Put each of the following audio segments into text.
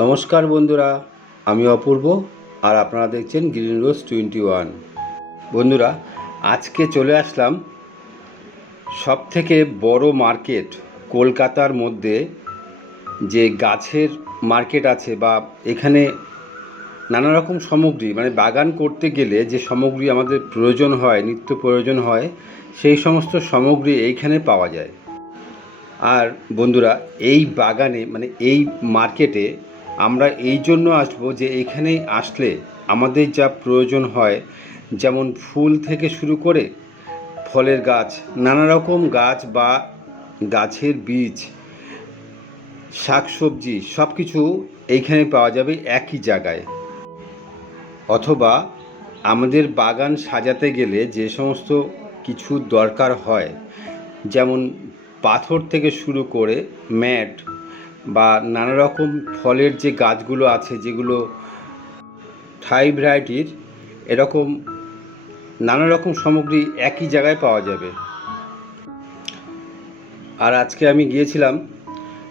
নমস্কার বন্ধুরা, আমি অপূর্ব আর আপনারা দেখছেন গ্রিন রোজ টোয়েন্টি ওয়ান বন্ধুরা, আজকে চলে আসলাম সব থেকে বড় মার্কেট কলকাতার মধ্যে যে গাছের মার্কেট আছে বা এখানে নানা রকম সামগ্রী মানে বাগান করতে গেলে যে সামগ্রী আমাদের প্রয়োজন হয়, নিত্য প্রয়োজন হয়, সেই সমস্ত সামগ্রী এইখানে পাওয়া যায়। আর বন্ধুরা, এই বাগানে মানে এই মার্কেটে আমরা এই জন্য আসব যে এখানে আসলে আমাদের যা প্রয়োজন হয়, যেমন ফুল থেকে শুরু করে ফলের গাছ, নানা রকম গাছ বা গাছের বীজ, শাকসবজি সব কিছু এইখানে পাওয়া যাবে একই জায়গায়। অথবা আমাদের বাগান সাজাতে গেলে যে সমস্ত কিছু দরকার হয়, যেমন পাথর থেকে শুরু করে ম্যাট বা নানা রকম ফলের যে গাছগুলো আছে, যেগুলো থাই ভ্যারাইটির এরকম নানা রকম সামগ্রী একই জায়গায় পাওয়া যাবে। আর আজকে আমি গিয়েছিলাম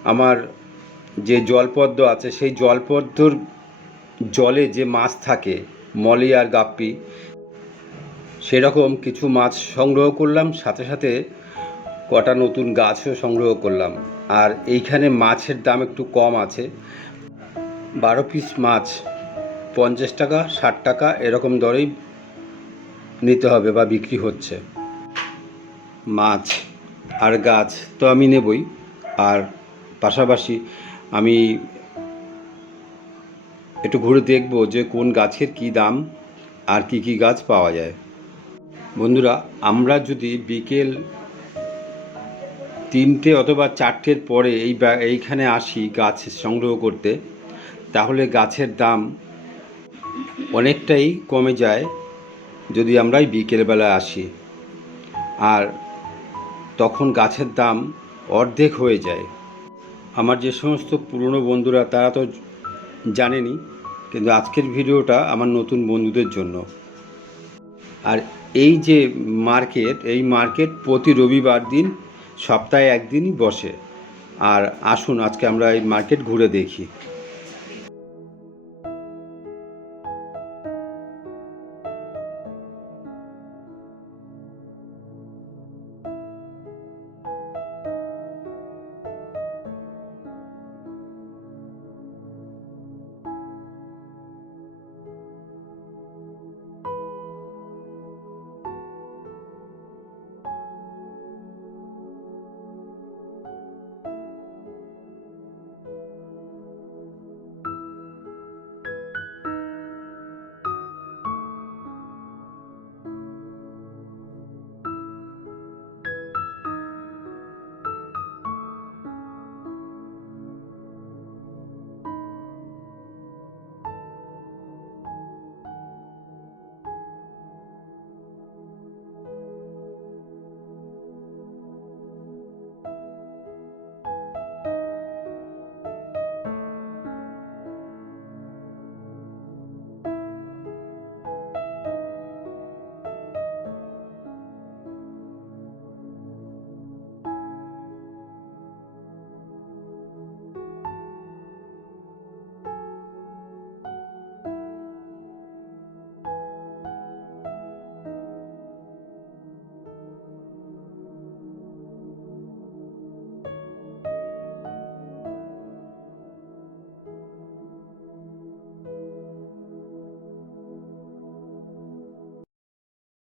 আমার যে জলপদ্ম আছে, সেই জলপদ্মর জলে যে মাছ থাকে, মলি আর গাপ্পি, সেরকম কিছু মাছ সংগ্রহ করলাম। সাথে সাথে কটা নতুন গাছও সংগ্রহ করলাম। আর এইখানে মাছের দাম একটু কম আছে। বারো পিস মাছ, পঞ্চাশ টাকা, ষাট টাকা, এরকম দরেই নিতে হবে বা বিক্রি হচ্ছে। মাছ আর গাছ তো আমি নেবই। আর পাশাপাশি আমি একটু ঘুরে দেখব যে কোন গাছের কি দাম আর কি কি গাছ পাওয়া যায়। বন্ধুরা, আমরা যদি বিকেল তিনটে অথবা চারটের পরে এই এইখানে আসি গাছ সংগ্রহ করতে, তাহলে গাছের দাম অনেকটাই কমে যায় যদি আমরা এই বিকেলবেলা আসি। আর তখন গাছের দাম অর্ধেক হয়ে যায়। আমার যে সমস্ত পুরনো বন্ধুরা, তারা তো জানেনি, কিন্তু আজকের ভিডিওটা আমার নতুন বন্ধুদের জন্য। আর এই যে মার্কেট, এই মার্কেট প্রতি রবিবার দিন সপ্তাহে একদিনই বসে। আর আসুন আজকে আমরা এই মার্কেট ঘুরে দেখি।